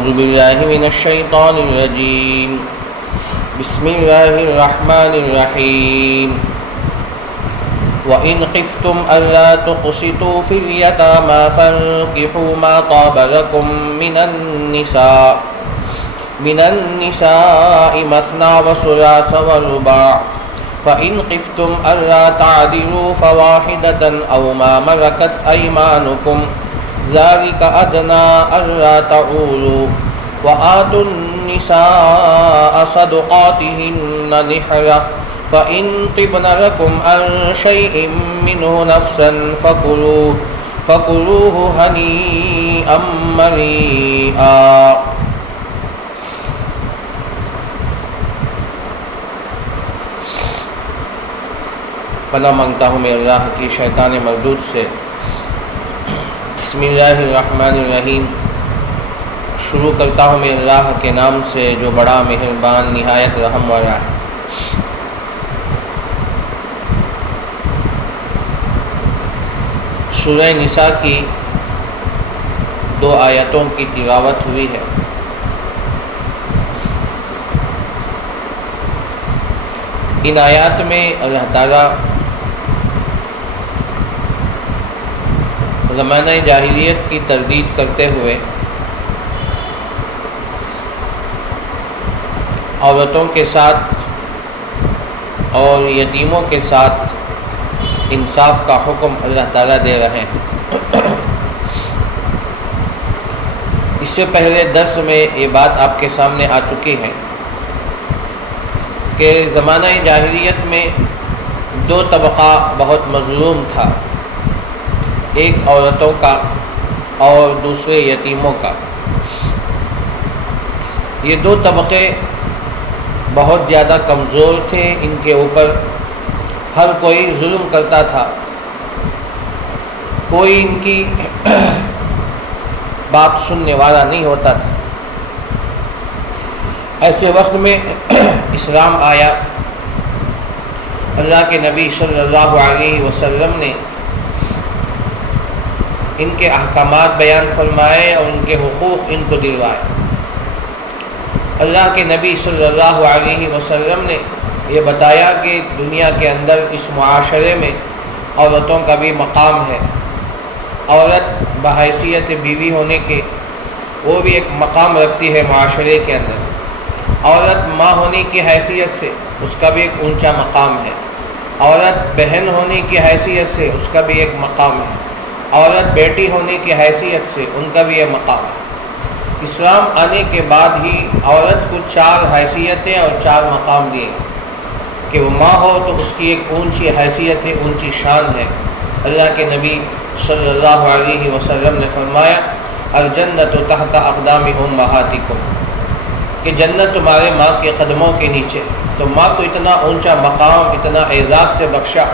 أعوذ بالله من الشيطان الرجيم بسم الله الرحمن الرحيم وإن خفتم ألا تقسطوا في اليتامى فانكحوا ما طاب لكم من النساء مثنى وثلاث ورباع فإن خفتم ألا تعدلوا فواحدة أو ما ملكت أيمانكم ذلك أدنى ألا تعولوا وآتوا النساء صدقاتهن نحلة فإن طبن لكم عن شيء منه نفسا فكلوه هنيئا مريئا. پناہ مانگتا ہوں میں اللہ کی شیطان مردود سے. بسم اللہ الرحمن الرحیم. شروع کرتا ہوں میں اللہ کے نام سے جو بڑا مہربان نہایت رحم والا ہے. سورہ نساء کی 2 آیتوں کی تلاوت ہوئی ہے. ان آیات میں اللہ تعالیٰ زمانہ جاہلیت کی تردید کرتے ہوئے عورتوں کے ساتھ اور یتیموں کے ساتھ انصاف کا حکم اللہ تعالیٰ دے رہے ہیں. اس سے پہلے درس میں یہ بات آپ کے سامنے آ چکی ہے کہ زمانہ جاہلیت میں 2 طبقہ بہت مظلوم تھا، ایک عورتوں کا اور دوسرے یتیموں کا. یہ 2 طبقے بہت زیادہ کمزور تھے، ان کے اوپر ہر کوئی ظلم کرتا تھا، کوئی ان کی بات سننے والا نہیں ہوتا تھا. ایسے وقت میں اسلام آیا. اللہ کے نبی صلی اللہ علیہ وسلم نے ان کے احکامات بیان فرمائے اور ان کے حقوق ان کو دلوائے. اللہ کے نبی صلی اللہ علیہ وسلم نے یہ بتایا کہ دنیا کے اندر اس معاشرے میں عورتوں کا بھی مقام ہے. عورت بحیثیت بیوی ہونے کے وہ بھی ایک مقام رکھتی ہے معاشرے کے اندر. عورت ماں ہونے کی حیثیت سے اس کا بھی ایک اونچا مقام ہے. عورت بہن ہونے کی حیثیت سے اس کا بھی ایک مقام ہے. عورت بیٹی ہونے کی حیثیت سے ان کا بھی یہ مقام ہے. اسلام آنے کے بعد ہی عورت کو 4 حیثیتیں اور 4 مقام دیے کہ وہ ماں ہو تو اس کی ایک اونچی حیثیت ہے، اونچی شان ہے. اللہ کے نبی صلی اللہ علیہ وسلم نے فرمایا الجنت تحت اقدام امہاتکم، کہ جنت تمہارے ماں کے قدموں کے نیچے ہے. تو ماں کو اتنا اونچا مقام، اتنا اعزاز سے بخشا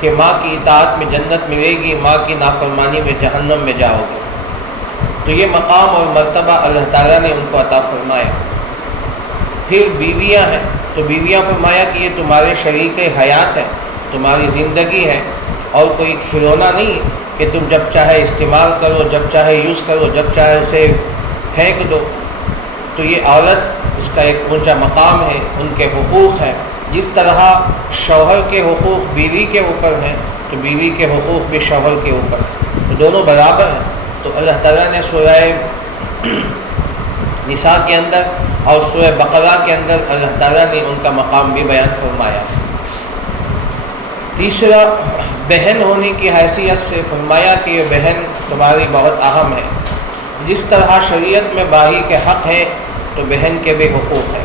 کہ ماں کی اطاعت میں جنت ملے گی، ماں کی نافرمانی میں جہنم میں جاؤ گے. تو یہ مقام اور مرتبہ اللہ تعالیٰ نے ان کو عطا فرمایا. پھر بیویاں ہیں تو بیویاں فرمایا کہ یہ تمہارے شریک حیات ہیں، تمہاری زندگی ہے، اور کوئی کھلونا نہیں کہ تم جب چاہے استعمال کرو، جب چاہے یوز کرو، جب چاہے اسے پھینک دو. تو یہ عورت، اس کا ایک اونچا مقام ہے، ان کے حقوق ہیں. جس طرح شوہر کے حقوق بیوی کے اوپر ہیں تو بیوی کے حقوق بھی شوہر کے اوپر ہیں. تو دونوں برابر ہیں. تو اللہ تعالیٰ نے سورہ نساء کے اندر اور سورہ بقرہ کے اندر اللہ تعالیٰ نے ان کا مقام بھی بیان فرمایا ہے. تیسرا، بہن ہونے کی حیثیت سے فرمایا کہ یہ بہن تمہاری بہت اہم ہے. جس طرح شریعت میں بھائی کے حق ہے تو بہن کے بھی حقوق ہیں.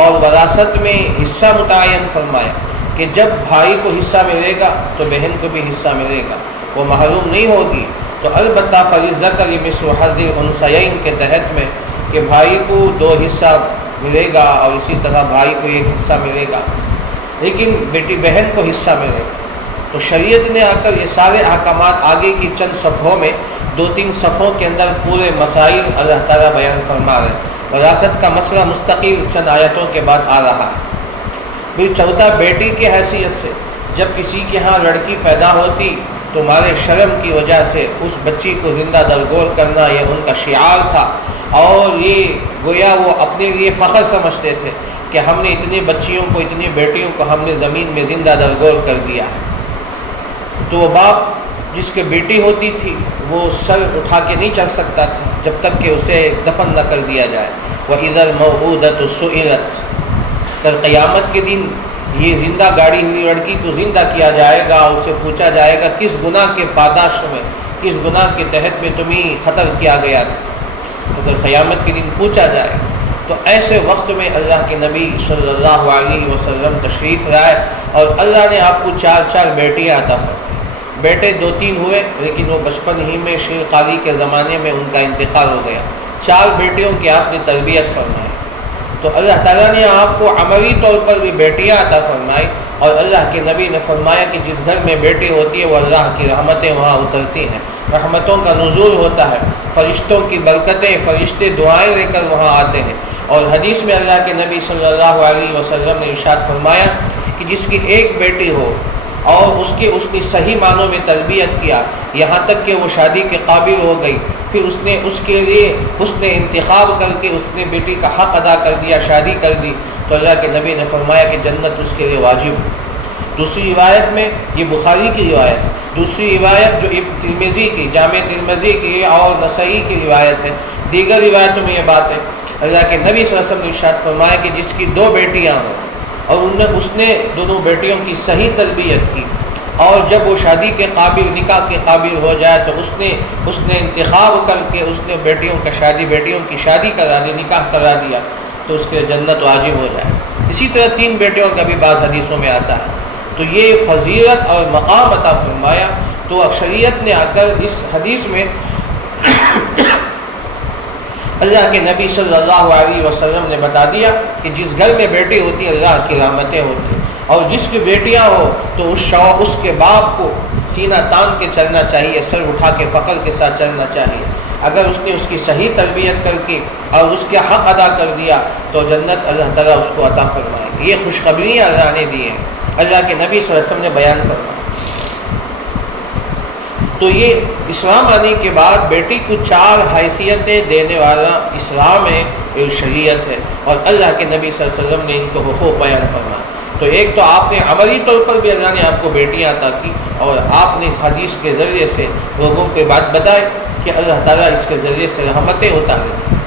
اور وراثت میں حصہ متعین فرمایا کہ جب بھائی کو حصہ ملے گا تو بہن کو بھی حصہ ملے گا، وہ محروم نہیں ہوگی. تو البتہ فللذکر مثل حظ الانثیین کے تحت میں کہ بھائی کو 2 حصہ ملے گا اور اسی طرح بھائی کو 1 حصہ ملے گا، لیکن بیٹی بہن کو حصہ ملے گا. تو شریعت نے آ کر یہ سارے احکامات آگے کی چند صفحوں میں 2-3 صفحوں کے اندر پورے مسائل اللہ تعالیٰ بیان فرما رہے ہیں. وراثت کا مسئلہ مستقل چند آیتوں کے بعد آ رہا ہے. پھر چوتھا، بیٹی کی حیثیت سے جب کسی کے ہاں لڑکی پیدا ہوتی تمہارے شرم کی وجہ سے اس بچی کو زندہ درگور کرنا یہ ان کا شعار تھا، اور یہ گویا وہ اپنے لیے فخر سمجھتے تھے کہ ہم نے اتنی بچیوں کو، اتنی بیٹیوں کو ہم نے زمین میں زندہ درگور کر دیا ہے۔ تو وہ باپ جس کے بیٹی ہوتی تھی وہ سر اٹھا کے نہیں چل سکتا تھا جب تک کہ اسے دفن نہ کر دیا جائے۔ وَإِذَا الْمَوْءُودَةُ سُئِلَتْ، کل قیامت کے دن یہ زندہ گاڑی ہوئی لڑکی کو زندہ کیا جائے گا، اسے پوچھا جائے گا کس گناہ کے پاداش میں، کس گناہ کے تحت میں تمہیں قتل کیا گیا تھا، تو کل قیامت کے دن پوچھا جائے گا۔ تو ایسے وقت میں اللہ کے نبی صلی اللہ علیہ وسلم تشریف لائے اور اللہ نے آپ کو 4 بیٹیاں عطا فرمائیں۔ بیٹے 2-3 ہوئے لیکن وہ بچپن ہی میں شیر قالی کے زمانے میں ان کا انتقال ہو گیا۔ 4 بیٹیوں کی آپ نے تربیت فرمائی، تو اللہ تعالیٰ نے آپ کو عملی طور پر بھی بیٹیاں عطا فرمائی، اور اللہ کے نبی نے فرمایا کہ جس گھر میں بیٹی ہوتی ہے وہ اللہ کی رحمتیں وہاں اترتی ہیں، رحمتوں کا نزول ہوتا ہے، فرشتوں کی برکتیں، فرشتے دعائیں لے کر وہاں آتے ہیں۔ اور حدیث میں اللہ کے نبی صلی اللہ علیہ وسلم نے ارشاد فرمایا کہ جس کی ایک بیٹی ہو اور اس نے صحیح معنوں میں تربیت کیا یہاں تک کہ وہ شادی کے قابل ہو گئی، پھر اس نے اس کے لیے حسن انتخاب کر کے اس نے بیٹی کا حق ادا کر دیا، شادی کر دی، تو اللہ کے نبی نے فرمایا کہ جنت اس کے لیے واجب ہے۔ دوسری روایت میں، یہ بخاری کی روایت ہے، دوسری روایت جو ترمذی کی، جامع ترمذی کی اور نسائی کی روایت ہے، دیگر روایتوں میں یہ بات ہے، اللہ کے نبی صلی اللہ علیہ وسلم نے ارشاد فرمایا کہ جس کی 2 بیٹیاں ہوں اور اس نے دونوں بیٹیوں کی صحیح تربیت کی، اور جب وہ شادی کے قابل، نکاح کے قابل ہو جائے تو اس نے انتخاب کر کے اس نے بیٹیوں کی شادی کرا دی، نکاح کرا دیا، تو اس کے جنت واجب ہو جائے۔ اسی طرح 3 بیٹیوں کا بھی بعض حدیثوں میں آتا ہے۔ تو یہ فضیلت اور مقام عطا فرمایا، تو اکثریت نے آ کر اس حدیث میں اللہ کے نبی صلی اللہ علیہ وسلم نے بتا دیا کہ جس گھر میں بیٹی ہوتی ہے اللہ کی رحمتیں ہوتی ہیں، اور جس کی بیٹیاں ہو تو اس کے باپ کو سینہ تان کے چلنا چاہیے، سر اٹھا کے فخر کے ساتھ چلنا چاہیے۔ اگر اس نے اس کی صحیح تربیت کر کے اور اس کے حق ادا کر دیا تو جنت اللہ تعالیٰ اس کو عطا فرمائے گی۔ یہ خوشخبریاں اللہ نے دی ہیں، اللہ کے نبی صلی اللہ علیہ وسلم نے بیان فرمایا۔ تو یہ اسلام آنے کے بعد بیٹی کو 4 حیثیتیں دینے والا اسلام ہے، یہ شریعت ہے، اور اللہ کے نبی صلی اللہ علیہ وسلم نے ان کو حقوق بیان فرمایا۔ تو ایک تو آپ نے عملی طور پر بھی اللہ نے آپ کو بیٹیاں عطا کی، اور آپ نے حدیث کے ذریعے سے لوگوں کو بات بتائی کہ اللہ تعالیٰ اس کے ذریعے سے رحمتیں اتارے۔